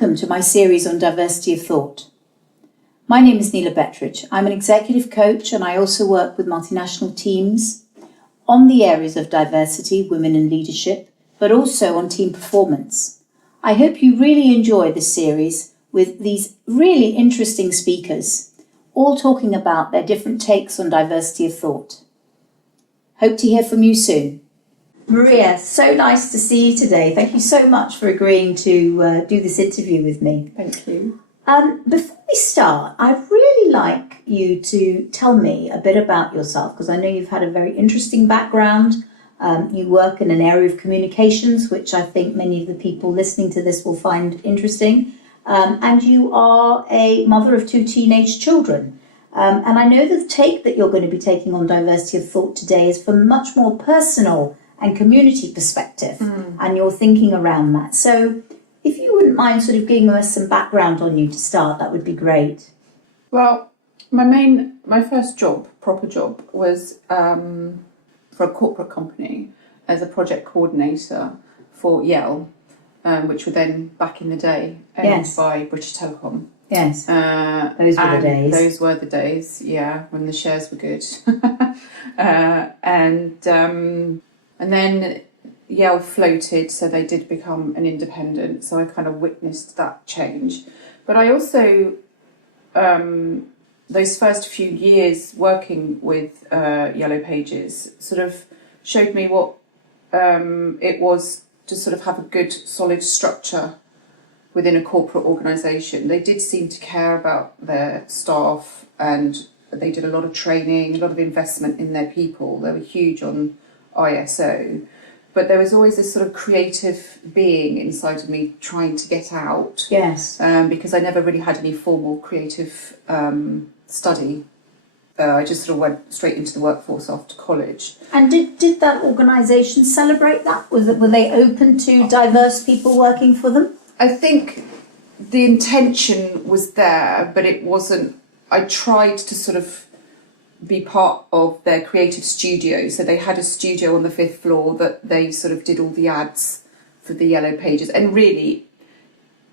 Welcome to my series on diversity of thought. My name is Neela Bettridge. I'm an executive coach and I also work with multinational teams on the areas of diversity, women in leadership, but also on team performance. I hope you really enjoy this series with these really interesting speakers, all talking about their different takes on diversity of thought. Hope to hear from you soon. Maria, so nice to see you today. Thank you so much for agreeing to do this interview with me. Thank you. Before we start, I'd really like you to tell me a bit about yourself, because I know you've had a very interesting background. You work in an area of communications, which I think many of the people listening to this will find interesting. And you are a mother of 2 teenage children. And I know the take that you're going to be taking on diversity of thought today is from much more personal and community perspective, and your thinking around that. So if you wouldn't mind sort of giving us some background on you to start, that would be great. Well, my first job, proper job, was for a corporate company as a project coordinator for Yell, which were then back in the day owned by British Telecom. Yes, those were the days. Those were the days, yeah, when the shares were good. And then Yale floated, so they did become an independent. So I kind of witnessed that change. But I also, those first few years working with Yellow Pages sort of showed me what it was to sort of have a good, solid structure within a corporate organisation. They did seem to care about their staff, and they did a lot of training, a lot of investment in their people. They were huge on ISO, but there was always this sort of creative being inside of me trying to get out. Yes. Because I never really had any formal creative study. I just sort of went straight into the workforce after college. And did that organisation celebrate that? Were they open to diverse people working for them? I think the intention was there, but it wasn't. I tried to sort of be part of their creative studio. So they had a studio on the 5th floor that they sort of did all the ads for the Yellow Pages. And really,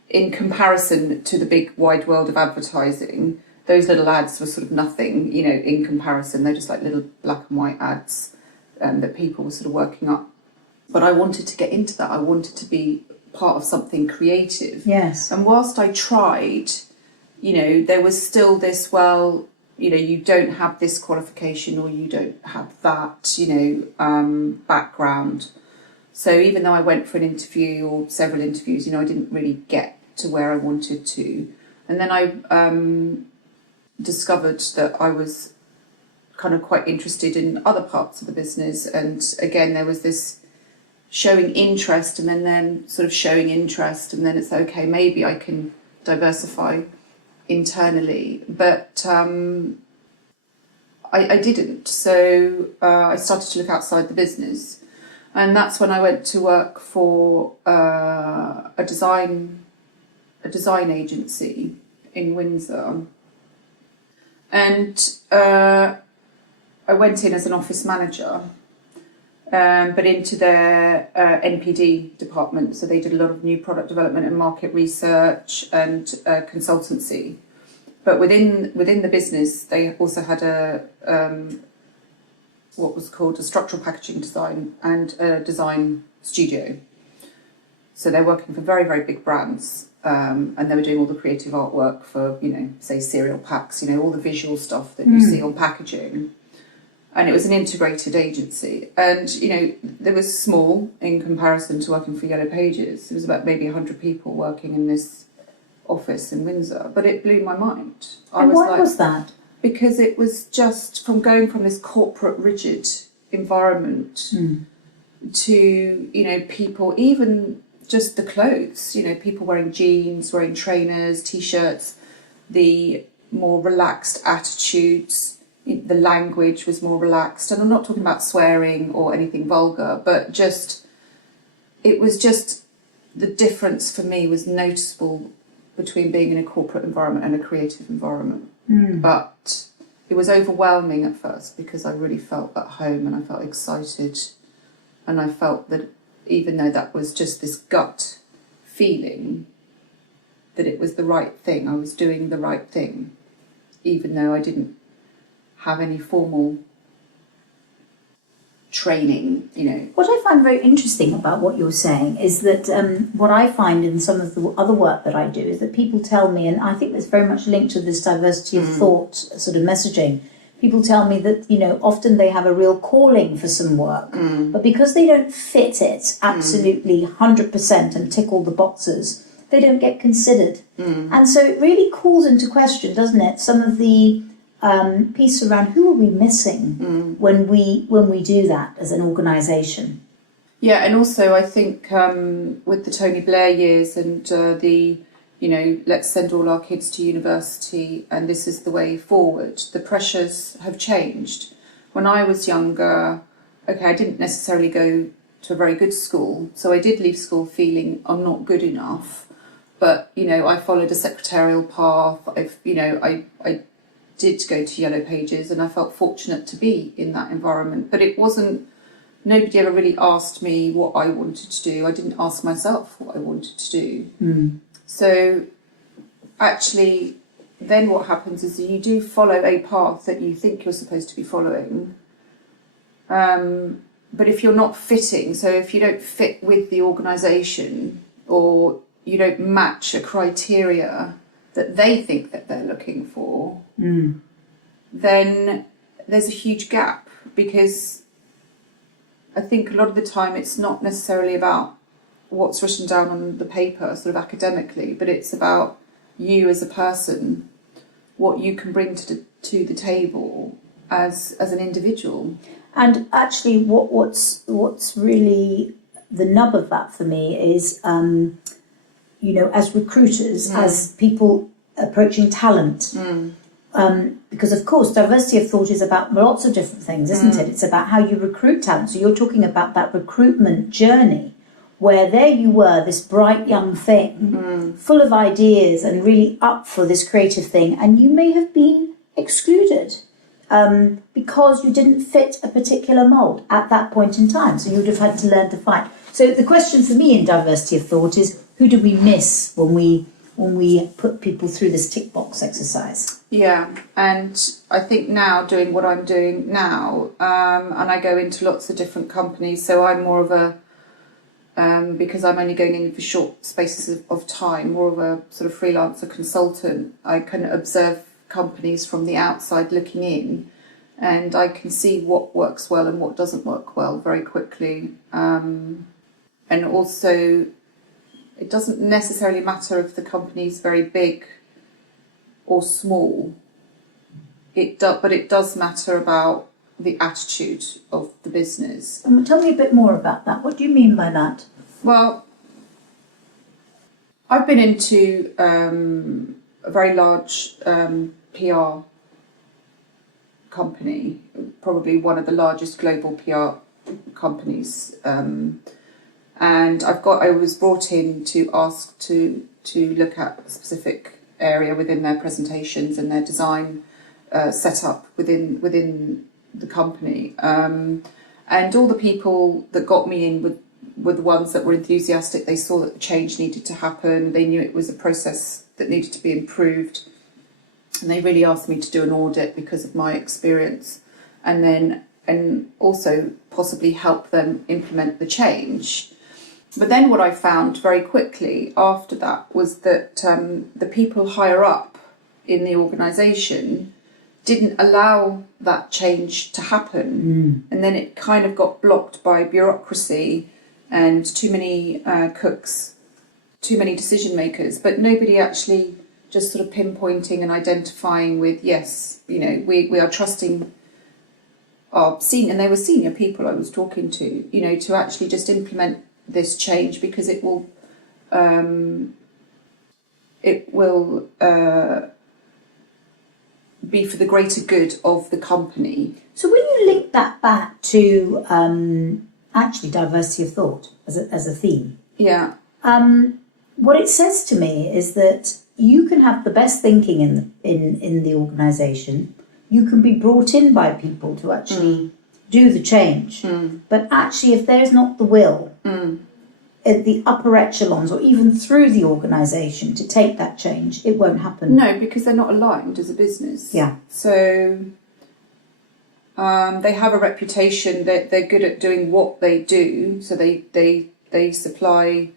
in comparison to the big wide world of advertising, those little ads were sort of nothing, in comparison. They're just like little black and white ads that people were sort of working up. But I wanted to get into that. I wanted to be part of something creative. Yes. And whilst I tried, there was still this, you don't have this qualification or you don't have that, background. So even though I went for an interview or several interviews, I didn't really get to where I wanted to. And then I discovered that I was kind of quite interested in other parts of the business. And again, there was this showing interest and then sort of showing interest. And then it's okay, maybe I can diversify internally, but I didn't. So I started to look outside the business, and that's when I went to work for a design agency in Windsor, and I went in as an office manager, but into their NPD department. So they did a lot of new product development and market research and consultancy. But within the business, they also had what was called a structural packaging design and a design studio. So they're working for very, very big brands, and they were doing all the creative artwork for, say cereal packs, all the visual stuff that you see on packaging. And it was an integrated agency. And, they were small in comparison to working for Yellow Pages. It was about maybe 100 people working in this office in Windsor. But it blew my mind. And why was that? Because it was just from going from this corporate, rigid environment to, people, even just the clothes, people wearing jeans, wearing trainers, T-shirts, the more relaxed attitudes. The language was more relaxed, and I'm not talking about swearing or anything vulgar, but it was just the difference for me was noticeable between being in a corporate environment and a creative environment. But it was overwhelming at first because I really felt at home and I felt excited, and I felt that even though that was just this gut feeling, that it was the right thing. I was doing the right thing, even though I didn't have any formal training, you know. What I find very interesting about what you're saying is that what I find in some of the other work that I do is that people tell me, and I think that's very much linked to this diversity of thought sort of messaging, people tell me that, you know, often they have a real calling for some work, but because they don't fit it absolutely 100% and tick all the boxes, they don't get considered. And so it really calls into question, doesn't it, some of the piece around who are we missing when we do that as an organisation. Yeah, and also I think with the Tony Blair years and the, you know, let's send all our kids to university and this is the way forward, the pressures have changed. When I was younger, okay, I didn't necessarily go to a very good school, so I did leave school feeling I'm not good enough. But, you know, I followed a secretarial path. I did go to Yellow Pages and I felt fortunate to be in that environment. But it wasn't, nobody ever really asked me what I wanted to do. I didn't ask myself what I wanted to do. So actually, then what happens is that you do follow a path that you think you're supposed to be following. But if you're not fitting, so if you don't fit with the organisation or you don't match a criteria that they think that they're looking for, then there's a huge gap, because I think a lot of the time it's not necessarily about what's written down on the paper sort of academically, but it's about you as a person, what you can bring to the table as an individual. And actually what's really the nub of that for me is you know, as recruiters, as people approaching talent, because of course diversity of thought is about lots of different things, isn't it? It's about how you recruit talent. So you're talking about that recruitment journey where there you were, this bright young thing, full of ideas and really up for this creative thing, and you may have been excluded because you didn't fit a particular mould at that point in time. So you would have had to learn to fight. So the question for me in diversity of thought is, who do we miss when we put people through this tick box exercise? Yeah, and I think now doing what I'm doing now, and I go into lots of different companies, so I'm more of a, because I'm only going in for short spaces of time, more of a sort of freelancer consultant. I can observe companies from the outside looking in, and I can see what works well and what doesn't work well very quickly. And also, it doesn't necessarily matter if the company's very big or small. But it does matter about the attitude of the business. And tell me a bit more about that. What do you mean by that? Well, I've been into a very large PR company, probably one of the largest global PR companies. And I was brought in to ask to look at a specific area within their presentations and their design setup within the company. And all the people that got me in were the ones that were enthusiastic. They saw that the change needed to happen. They knew it was a process that needed to be improved. And they really asked me to do an audit because of my experience, and also possibly help them implement the change. But then what I found very quickly after that was that the people higher up in the organisation didn't allow that change to happen. And then it kind of got blocked by bureaucracy and too many cooks, too many decision makers, but nobody actually just sort of pinpointing and identifying with, yes, you know, we are trusting our senior, and they were senior people I was talking to, you know, to actually just implement this change because it will be for the greater good of the company. So when you link that back to actually diversity of thought as a theme, yeah, what it says to me is that you can have the best thinking in the organisation. You can be brought in by people to actually do the change, but actually if there's not the will, at the upper echelons or even through the organisation to take that change, it won't happen. No, because they're not aligned as a business. Yeah. So they have a reputation that they're good at doing what they do. So they supply,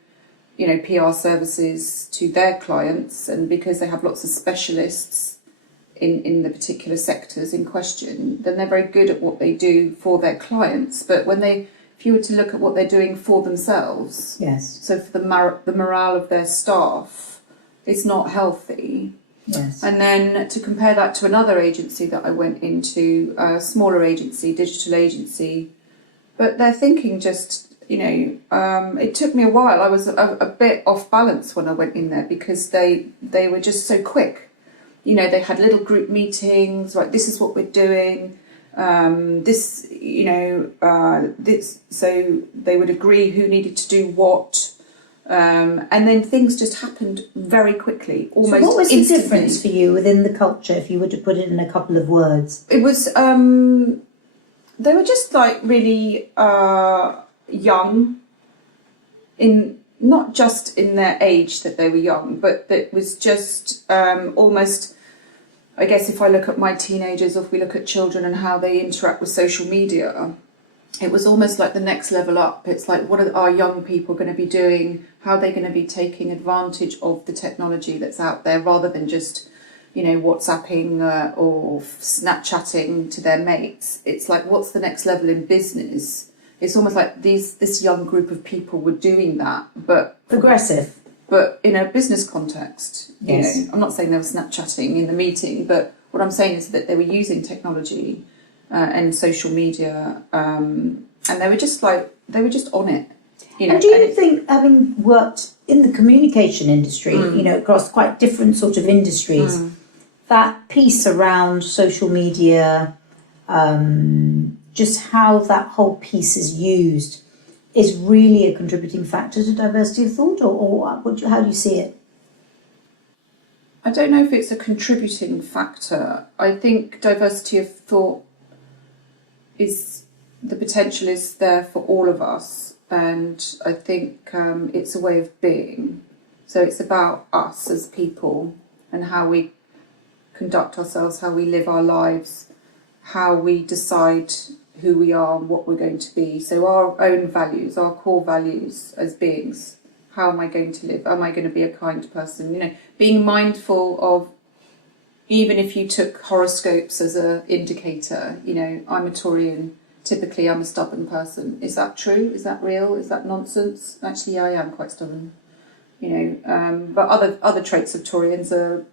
PR services to their clients, and because they have lots of specialists in the particular sectors in question, then they're very good at what they do for their clients. But if you were to look at what they're doing for themselves, yes, so for the morale of their staff, it's not healthy. Yes. And then to compare that to another agency that I went into, a smaller agency, digital agency, but their thinking just, it took me a while. I was a bit off balance when I went in there because they were just so quick. They had little group meetings, like, this is what we're doing, this, so they would agree who needed to do what, and then things just happened very quickly, almost instantly. So what was the difference for you within the culture, if you were to put it in a couple of words? It was, they were just like really young, not just in their age that they were young, but that was just almost, I guess if I look at my teenagers, or if we look at children and how they interact with social media, it was almost like the next level up. It's like, what are our young people going to be doing? How are they going to be taking advantage of the technology that's out there, rather than just, WhatsApping or Snapchatting to their mates? It's like, what's the next level in business? It's almost like this young group of people were doing that, but progressive. But in a business context, yes. I'm not saying they were Snapchatting in the meeting, but what I'm saying is that they were using technology and social media, and they were just on it. And do you think, having worked in the communication industry, across quite different sort of industries, that piece around social media, just how that whole piece is used, is really a contributing factor to diversity of thought, or how do you see it? I don't know if it's a contributing factor. I think diversity of thought the potential is there for all of us, and I think it's a way of being. So it's about us as people and how we conduct ourselves, how we live our lives, how we decide who we are and what we're going to be. So our own values, our core values as beings. How am I going to live? Am I going to be a kind person? Being mindful of, even if you took horoscopes as an indicator, I'm a Taurian, typically I'm a stubborn person. Is that true? Is that real? Is that nonsense? Actually, yeah, I am quite stubborn. But other traits of Taurians are,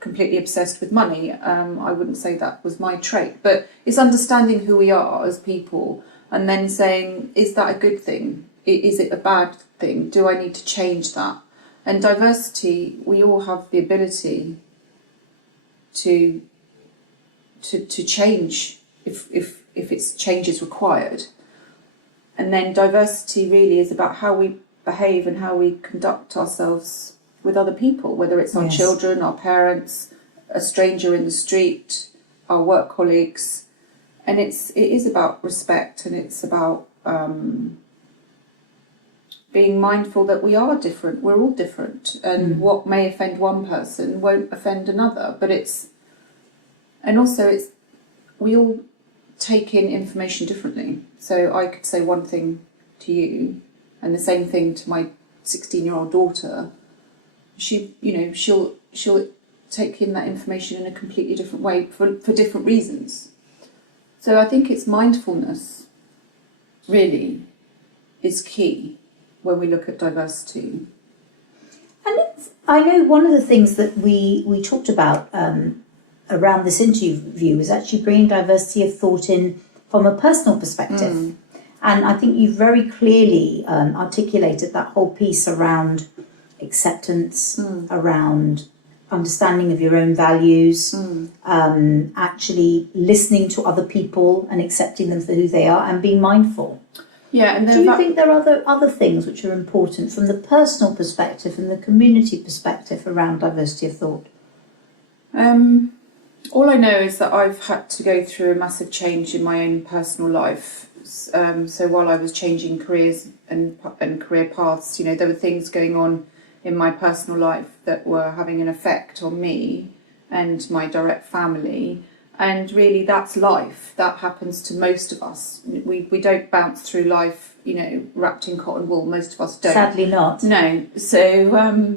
completely obsessed with money. I wouldn't say that was my trait, but it's understanding who we are as people and then saying, is that a good thing? Is it a bad thing? Do I need to change that? And diversity, we all have the ability to change if it's change is required. And then diversity really is about how we behave and how we conduct ourselves with other people, whether it's our yes. children, our parents, a stranger in the street, our work colleagues. And it is about respect, and it's about being mindful that we are different. We're all different, and what may offend one person won't offend another. But we all take in information differently. So I could say one thing to you, and the same thing to my 16-year-old daughter. She'll take in that information in a completely different way for different reasons. So I think it's mindfulness really is key when we look at diversity. And I know one of the things that we talked about around this interview was actually bringing diversity of thought in from a personal perspective. And I think you've very clearly articulated that whole piece around acceptance, around understanding of your own values, actually listening to other people and accepting them for who they are and being mindful. Yeah, and do you think there are other things which are important from the personal perspective and the community perspective around diversity of thought? All I know is that I've had to go through a massive change in my own personal life So while I was changing careers and career paths, there were things going on in my personal life that were having an effect on me and my direct family. And really, that's life. That happens to most of us. We don't bounce through life, wrapped in cotton wool. Most of us don't. Sadly not. No. So,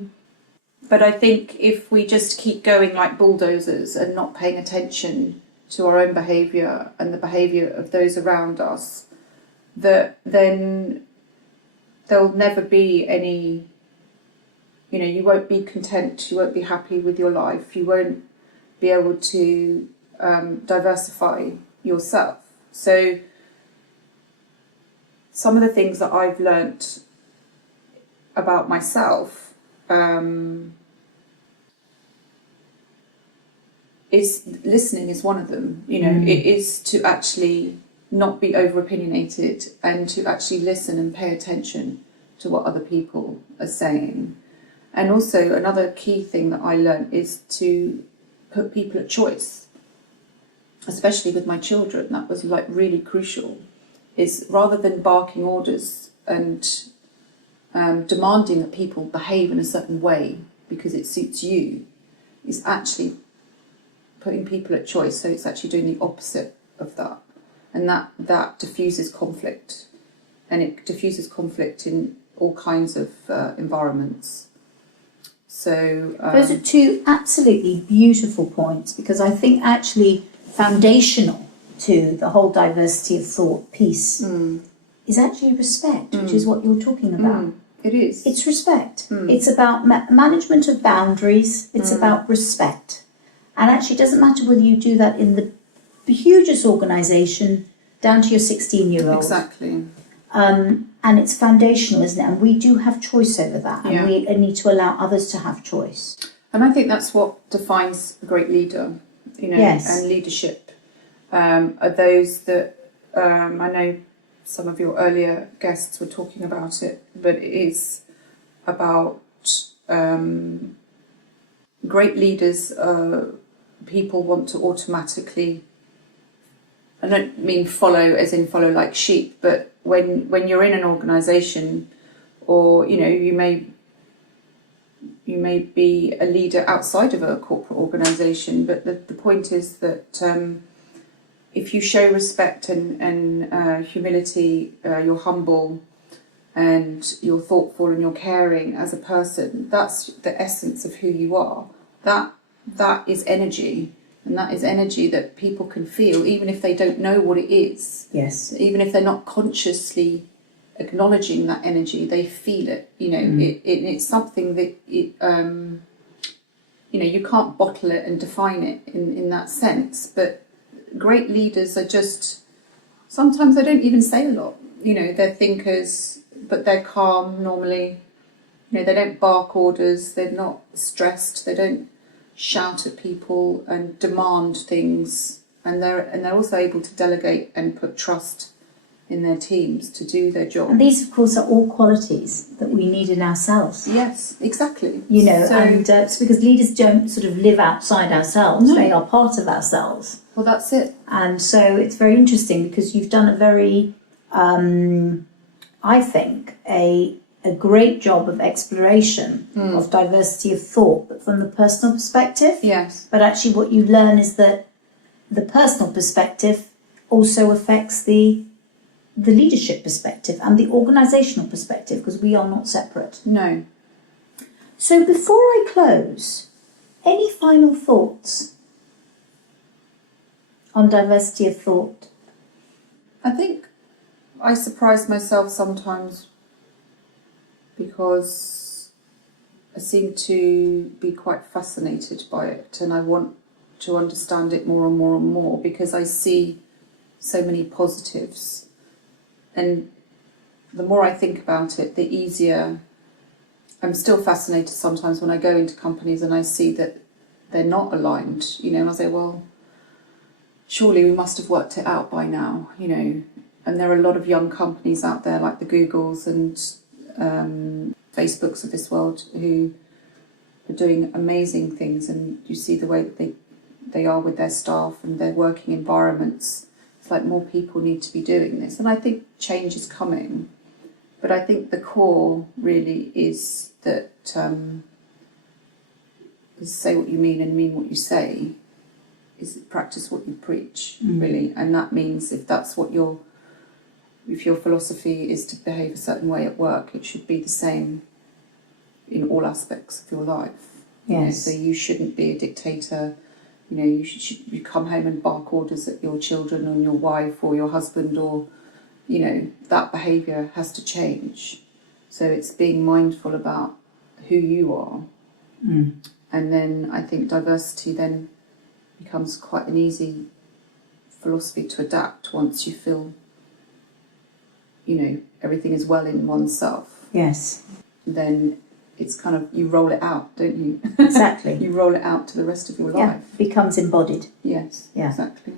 but I think if we just keep going like bulldozers and not paying attention to our own behaviour and the behaviour of those around us, then there'll never be any, you won't be content, you won't be happy with your life, you won't be able to diversify yourself. So some of the things that I've learnt about myself is listening is one of them. It is to actually not be over opinionated and to actually listen and pay attention to what other people are saying. And also another key thing that I learnt is to put people at choice, especially with my children. That was like really crucial, is rather than barking orders and demanding that people behave in a certain way because it suits you, is actually putting people at choice. So it's actually doing the opposite of that. And that diffuses conflict. And it diffuses conflict in all kinds of environments. So those are two absolutely beautiful points, because I think actually foundational to the whole diversity of thought piece is actually respect, which is what you're talking about. It is. It's respect. It's about management of boundaries. It's about respect. And actually, it doesn't matter whether you do that in the hugest organisation down to your 16-year-old. Exactly. And it's foundational, isn't it? And we do have choice over that. And we need to allow others to have choice. And I think that's what defines a great leader, Yes. and leadership. Are those that, I know some of your earlier guests were talking about it, but it is about great leaders. People want to automatically, I don't mean follow as in follow like sheep, but when you're in an organisation, or you may be a leader outside of a corporate organisation, but the point is that if you show respect and humility, you're humble and you're thoughtful and you're caring as a person, that's the essence of who you are. That is energy. And that is energy that people can feel, even if they don't know what it is. Yes. Even if they're not consciously acknowledging that energy, they feel it. It's something that you can't bottle it and define it in that sense. But great leaders are just, sometimes they don't even say a lot. They're thinkers, but they're calm normally. They don't bark orders. They're not stressed. They don't shout at people and demand things, and they're also able to delegate and put trust in their teams to do their job. And these, of course, are all qualities that we need in ourselves. Yes, exactly. And it's because leaders don't sort of live outside ourselves. No. They are part of ourselves. Well, that's it. And so it's very interesting, because you've done a very, I think, a great job of exploration of diversity of thought, but from the personal perspective. Yes. But actually what you learn is that the personal perspective also affects the leadership perspective and the organisational perspective, because we are not separate. No. So before I close, any final thoughts on diversity of thought? I think I surprise myself sometimes because I seem to be quite fascinated by it, and I want to understand it more and more and more, because I see so many positives. And the more I think about it, the easier. I'm still fascinated sometimes when I go into companies and I see that they're not aligned, and I say, well, surely we must have worked it out by now, and there are a lot of young companies out there like the Googles and Facebooks of this world who are doing amazing things, and you see the way that they are with their staff and their working environments. It's like more people need to be doing this, and I think change is coming. But I think the core really is that is say what you mean and mean what you say. Is practice what you preach, really, and that means if your philosophy is to behave a certain way at work, it should be the same in all aspects of your life. Yes. You know, so you shouldn't be a dictator. You know, you come home and bark orders at your children or your wife or your husband, or that behaviour has to change. So it's being mindful about who you are, and then I think diversity then becomes quite an easy philosophy to adapt once you feel, everything is well in oneself. Yes. Then it's kind of, you roll it out, don't you? Exactly. You roll it out to the rest of your life. Becomes embodied. Yes, yeah. Exactly.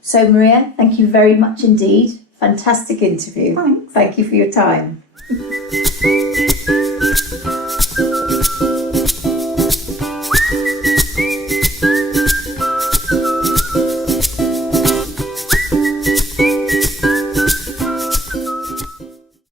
So Maria, thank you very much indeed. Fantastic interview. Thanks. Thank you for your time.